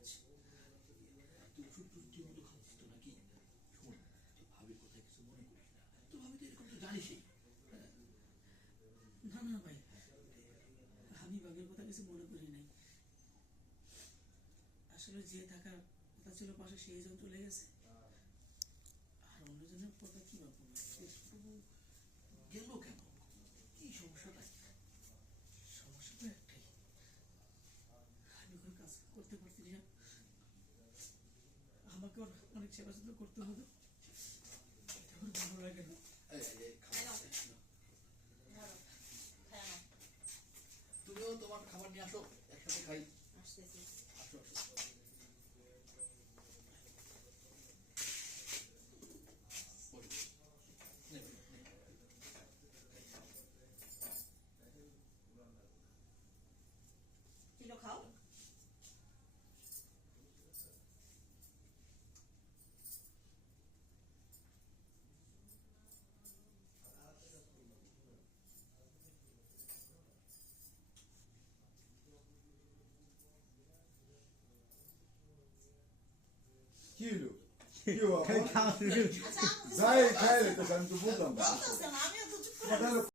যাচ্ছে। তুই ওষুধ ঠিক মতো খাচ্ছিস তো নাকি? শোন, তুই ভাবির কথা কিছু মনে করিস না, তো ভাবি তো এরকম তো জানিসই। না না ভাই, আমি ভাবির কথা কিছু মনে করি নাই। আসলে যে থাকার কথা ছিল পাশে সেই জন চলে গেছে, আর অন্যজনের কথা কি ভাববো। গেল কেন? কি সমস্যাটা? সমস্যা তো একটাই, আমি কোনো কাজ করতে পারছি না। আমাকে ওর অনেক সেবা যত্ন করতে হবে, এটা ওর ভালো লাগে না। তুমিও তোমার খাবার নিয়ে আসো, একসাথে খাই। আসতেছি। আসো আসো। কিলো খাও। কি হলো? কি হলো? আচ্ছা, যাই খাইলে তো আমি তো বুঝলাম না। বলতেছে না, আমিও তো চুপ করে